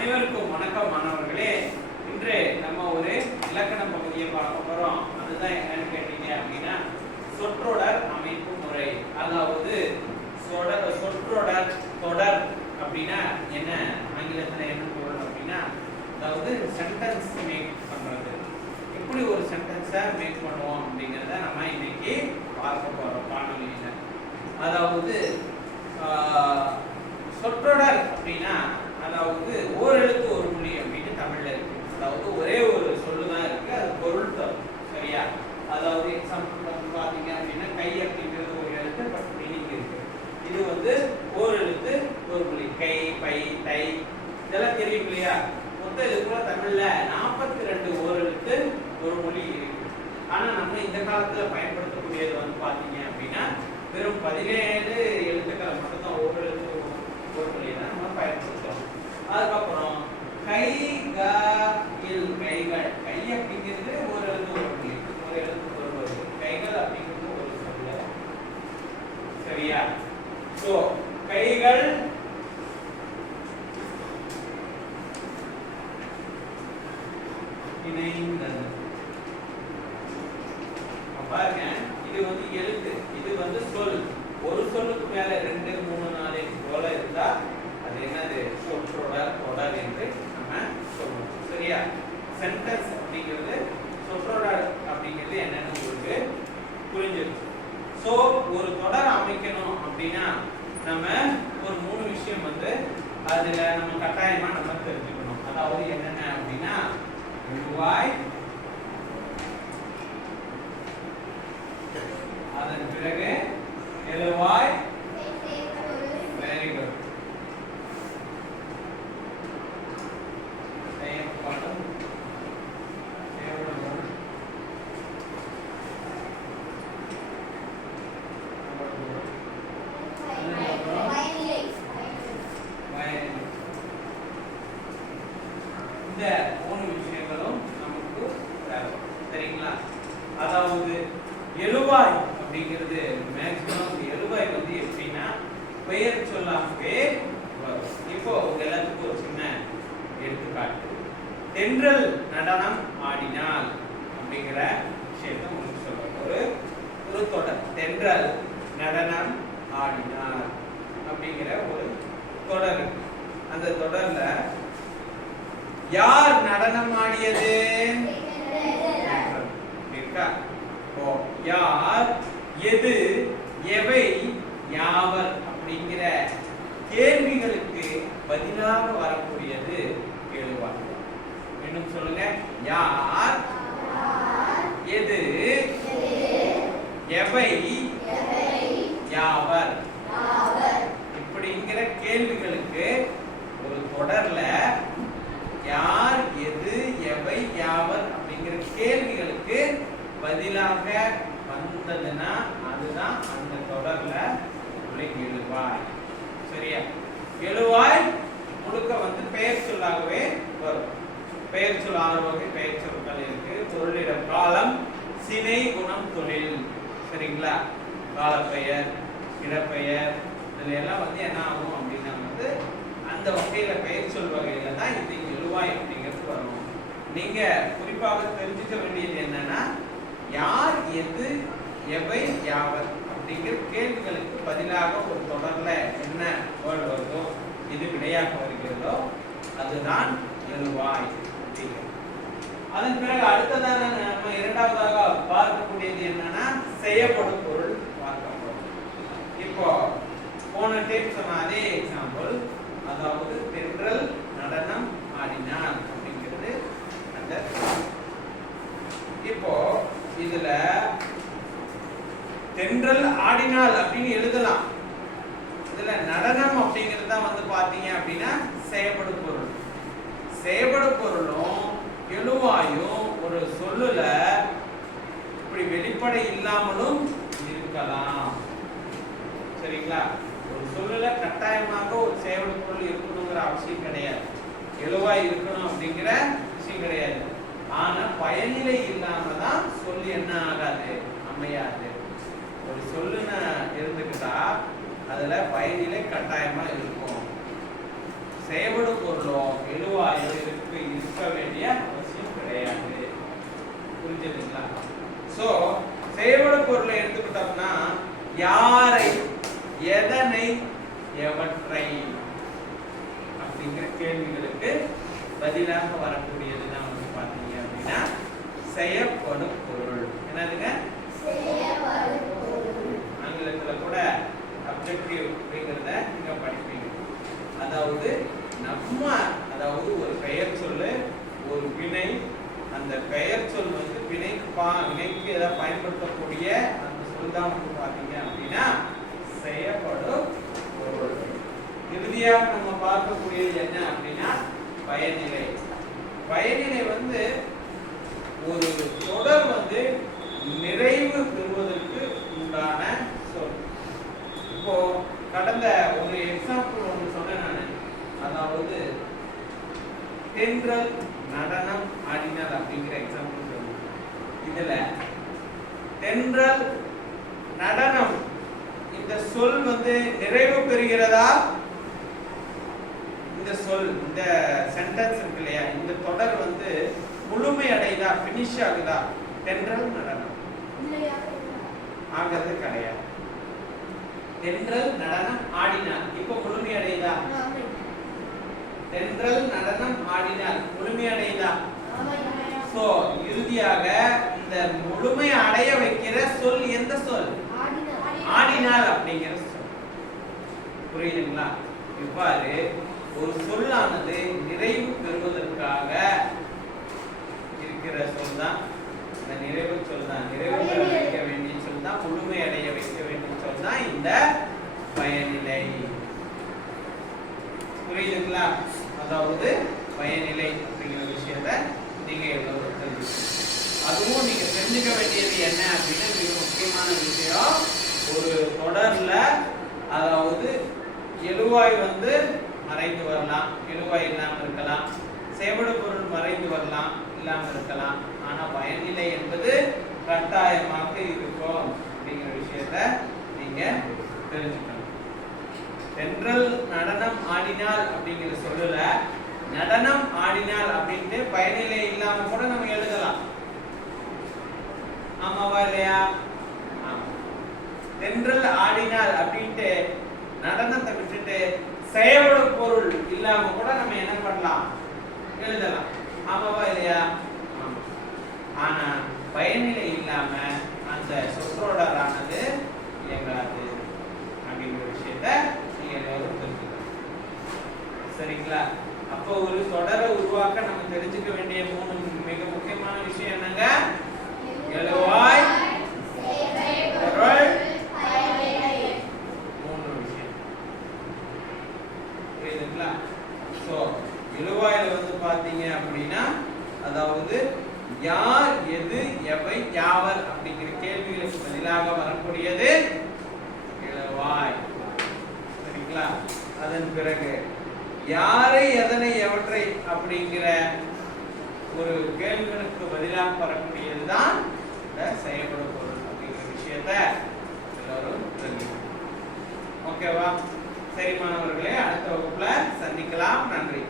அனைவருக்கும் வணக்கம் மாணவர்களே. இன்று நம்ம ஒரு இலக்கண பகுதியை பார்க்க போறோம். அதுதான் என்னன்னு கேட்டீங்க அப்படின்னா சொற்றொடர் அமைப்பு முறை. அதாவது சொற்றொடர் தொடர் அப்படின்னா என்ன, ஆங்கிலத்துல என்ன பொருள் அப்படின்னா அதாவது சென்டென்ஸ் மேக் பண்றது. எப்படி ஒரு சென்டென்ஸை மேக் பண்ணுவோம் அப்படிங்கிறத நம்ம இன்னைக்கு பார்க்க போறோம் காணொலியில. அதாவது சொற்றொடர் அப்படின்னா அதாவது ஓரெழுத்து ஒரு மொழி அப்படின்னு தமிழ்ல இருக்கு. அதாவது ஒரே ஒரு சொல்லுதான் இருக்கு, அது பொருள் தரும். சரியா? அதாவது எக்ஸாம்பிள் பாத்தீங்க அப்படின்னா கை அப்படிங்கிறது ஒரு எழுத்து, பட் மீனிங் இருக்கு. இது வந்து ஓரெழுத்து ஒரு மொழி. கை, பை, தை இதெல்லாம் தெரியும் இல்லையா? மொத்தம் இதுக்குள்ள தமிழ்ல 42 ஓரெழுத்து ஒரு மொழி இருக்கு. ஆனா நம்ம இந்த காலத்துல பயன்படுத்தக்கூடியது வந்து பாத்தீங்க அப்படின்னா வெறும் 17 எழுத்துக்கள் மட்டும்தான் ஓரெழுத்து ஒரு மொழி தான் நம்ம பயன்படுத்துறோம். அதுக்கப்புறம் கை, க, இல் கைகள். கை அப்படிங்கிறது ஒரு எழுத்து ஒரு மொழி, ஒரு எழுத்து ஒரு மொழி. கைகள் அப்படிங்கிறது ஒரு சொல்ல. சரியா? சோ கைகள் இணைந்தது. பாருங்க, இது வந்து எழுத்து, இது வந்து சொல். ஒரு சொல்லுக்கு மேல 2, 3, 4 போல இருந்தா அது என்னது? சொற்றொடர், தொடர் என்று நம்ம சொல்றோம். சரியா? சென்டென்ஸ் அப்படிங்கிறது சொற்றொடர் அப்படிங்கிறது என்னன்னு உங்களுக்கு புரிஞ்சிருக்கு. சோ ஒரு தொடர் அமைக்கணும் அப்படின்னா நம்ம ஒரு 3 விஷயம் வந்து அதுல நம்ம கட்டாயமா நம்ம தெரிஞ்சுக்கணும். அதாவது என்னென்ன அப்படின்னா எழுவாய், அதன் பிறகு எழுவாய், வெரி குட், இந்த 3 விஷயங்களும் நமக்கு தேவை. சரிங்களா? அதாவது எழுவாய் அப்படிங்கிறது மேக்ஸிமம் எழுவாய் வந்து எப்படின்னா பெயர் சொல்லாமவே வரும். இப்போ உங்க எல்லாத்துக்கும் ஒரு சின்ன எடுத்துக்காட்டு. தென்றல் நடனம் ஆடினால் அப்படிங்கிற விஷயத்தை உங்களுக்கு சொல்றேன். ஒரு தொடர், தென்றல் நடனம் ஆடினார் அப்படிங்கிற ஒரு தொடர். அந்த தொடர்ல யார் நடனம் ஆடியது இருக்கா? யார், எது, எவை, யாவர் அப்படிங்கிற கேள்விகளுக்கு பதிலாக வரக்கூடியது எழுவாய். இன்னும் சொல்லுங்க. யார், எது, எவை, யாவர் இப்படிங்கிற கேள்விகளுக்கு ஒரு தொடர்ல யார், எது, எவை, யாவர் அப்படிங்கிற கேள்விகளுக்கு பதிலாக வந்ததுன்னா அதுதான் அந்த தொடர்ல உள்ள எழுவாய். சரியா? எழுவாய் முழுக்க வந்து பெயர் சொல்லாகவே வரும். பெயர் சொல் 6 வகை பெயர் சொற்கள் இருக்கு. பொருளிட காலம், சினை, குணம், தொழில். சரிங்களா? காலப்பெயர், இடப்பெயர் இதுல எல்லாம் வந்து என்ன ஆகும் அப்படின்னா வந்து அந்த வகையில பெயர் சொல் வகையில தான் இது எழுவாய் அப்படிங்கிறது வரும். நீங்க குறிப்பாக தெரிஞ்சுக்க வேண்டியது என்னன்னா யார், எது, எவை, யாவர் அப்படிங்கிற கேள்விகளுக்கு பதிலாக ஒரு தொடர்ல என்ன வேர்டு வருதோ, இது விடையாக வருகிறதோ அதுதான் எழுவாய். அதன் பிறகு அடுத்ததாக நம்ம இரண்டாவதாக பார்க்கக்கூடியது என்னன்னா செய்யப்படும் பொருள் பார்க்க போறோம். இப்போ போன டைம் சொன்ன அதே எக்ஸாம்பிள், அதாவது தென்றல் நடனம் ஆடினான் அப்படிங்கிறது அந்த. இப்போ இதுல தென்றல் ஆடினாள் அப்படின்னு எழுதலாம். இதுல நடனம் அப்படிங்கிறது தான் வந்து பாத்தீங்க அப்படின்னா செய்யப்படும் பொருள். செய்யப்படும் பொருளும் எழுவாயும் ஒரு சொல்லுல இப்படி வெளிப்படை இல்லாமலும் இருக்கலாம். சரிங்களா? ஒரு சொல்லுல கட்டாயமாக ஒரு செய்யப்படும் பொருள் இருக்கணுங்கிற அவசியம் கிடையாது. எழுவாய் இருக்கணும் அப்படிங்கிற அவசியம் கிடையாது. ஆனா பயனிலை இல்லாம தான் சொல்லு என்ன ஆகாது, அமையாது. ஒரு சொல்லுன்னு இருந்துக்கிட்டா அதுல பயனிலை கட்டாயமா இருக்கும். செய்யப்படும் பொருளும் எழுவாயோ இருக்க வேண்டிய அவசியம் கிடையாது. புரிஞ்சுதுங்களா? சோ செய்யப்படு பொருளை எடுத்துக்கிட்டோம்னா யாரை, எதனை, எவற்றை அப்படிங்கிற கேள்விகளுக்கு பதிலாக வரக்கூடியதுதான் வந்து பாத்தீங்க அப்படின்னா செய்யப்படும் பொருள். என்னதுங்க? ஆங்கிலத்துல கூட அப்ஜெக்டிவ் அப்படிங்கிறத நீங்க படிப்பீங்க. அதாவது அதாவது ஒரு பெயர் சொல்லு, ஒரு வினை, அந்த பெயர் சொல் வந்து வினைக்கு ஏதாவது பயன்படுத்தக்கூடிய அந்த சொல் தான் வந்து பாத்தீங்க அப்படின்னா செய்யப்படும் பொருள். இறுதியாக நம்ம பார்க்கக்கூடியது என்ன அப்படின்னா பயனிலை. பயனிலை வந்து ஒரு தொடர் வந்து நிறைவு பெறுவதற்கு உண்டான சொல். இப்போ கடந்த ஒரு எக்ஸாம்பிள் ஒன்று சொன்னேன் நான். அதாவது தென்றல் நடனம் ஆடினார் அப்படிங்கிற எக்ஸாம்பிள் சொல்லுங்க. இதுல தென்றல் நடனம் இந்த சொல் வந்து நிறைவு பெறுகிறதா? இந்த சொல், இந்த சென்டென்ஸ் இருக்கு இல்லையா, இந்த தொடர் வந்து முழுமை அடையுதா, பினிஷ் ஆகுதா? தென்றல் நடனம் ஆகிறது கிடையாது. தென்றல் நடனம் ஆடினார் இப்போ முழுமை அடையுதா? தென்றல் நடனம் ஆடினார் முழுமை அடையுதா? சோ இறுதியாக இந்த முழுமை அடைய வைக்கிற சொல் எந்த சொல்? ஆடினார் அப்படிங்கிற சொல். புரியுதுங்களா? இவ்வாறு ஒரு சொல்லானது நிறைவு பெறுவதற்காக இருக்கிற சொல் தான் இந்த நிறைவு சொல் தான். நிறைவு பெற வைக்க வேண்டிய சொல் தான், முழுமை அடைய வைக்க வேண்டிய சொல் தான் இந்த பயனிலை. புரியுதுங்களா? அதாவது பயனிலை அப்படிங்கிற விஷயத்தை நீங்க எவ்வளவு தெரிஞ்சுக்கணும். அதுவும் நீங்க தெரிஞ்சுக்க வேண்டியது என்ன அப்படின்னா மிக முக்கியமான விஷயம், ஒரு தொடர்ல அதாவது எழுவாய் வந்து மறைந்து வரலாம், எழுவாய் இல்லாம இருக்கலாம், செய்யப்படு பொருள் மறைந்து வரலாம், இல்லாம இருக்கலாம். ஆனா பயனிலை என்பது கட்டாயமாக இருக்கும் அப்படிங்கிற விஷயத்தை நீங்க தெரிஞ்சுக்கணும். தென்றல் நடனம் ஆடினார் அப்படிங்கிற சொல்லல நடனம் ஆடினார் அப்படின்ட்டு பயனிலை இல்லாம கூட நம்ம எழுதலாம். ஆமாவா இல்லையா? தென்றல் ஆடினார் அப்படின்ட்டு நடனத்தை விட்டுட்டு செயல்படு பொருள் இல்லாம கூட நம்ம என்ன பண்ணலாம்? எழுதலாம். ஆமாவா இல்லையா? ஆனா பயனிலை இல்லாம அந்த சொற்றொடரானது இயங்காது அப்படிங்கிற விஷயத்தை நீங்க எல்லாரும் தெரிஞ்சுக்கணும். சரிங்களா? அப்போ ஒரு தொடரை உருவாக்க நம்ம தெரிஞ்சுக்க வேண்டிய 3 மிக முக்கியமான விஷயம் என்னங்க? எழுவாய், பொருள், மூணு விஷயம். புரியுதுங்களா? சோ எழுவாயில வந்து பாத்தீங்க அப்படின்னா அதாவது யார், எது, எவை, யாவர் அப்படிங்கிற கேள்விகளுக்கு பதிலாக வரக்கூடியது எழுவாய். சரிங்களா? அதன் பிறகு யாரை, எதனை, எவற்றை அப்படிங்கிற ஒரு கேள்விகளுக்கு பதிலாக வரக்கூடியதுதான் இந்த செயல்படும் பொருள் அப்படிங்கிற விஷயத்தை எல்லாரும் தெரிஞ்சுக்கணும். ஓகேவா? சரி மாணவர்களே, அடுத்த வகுப்புல சந்திக்கலாம். நன்றி.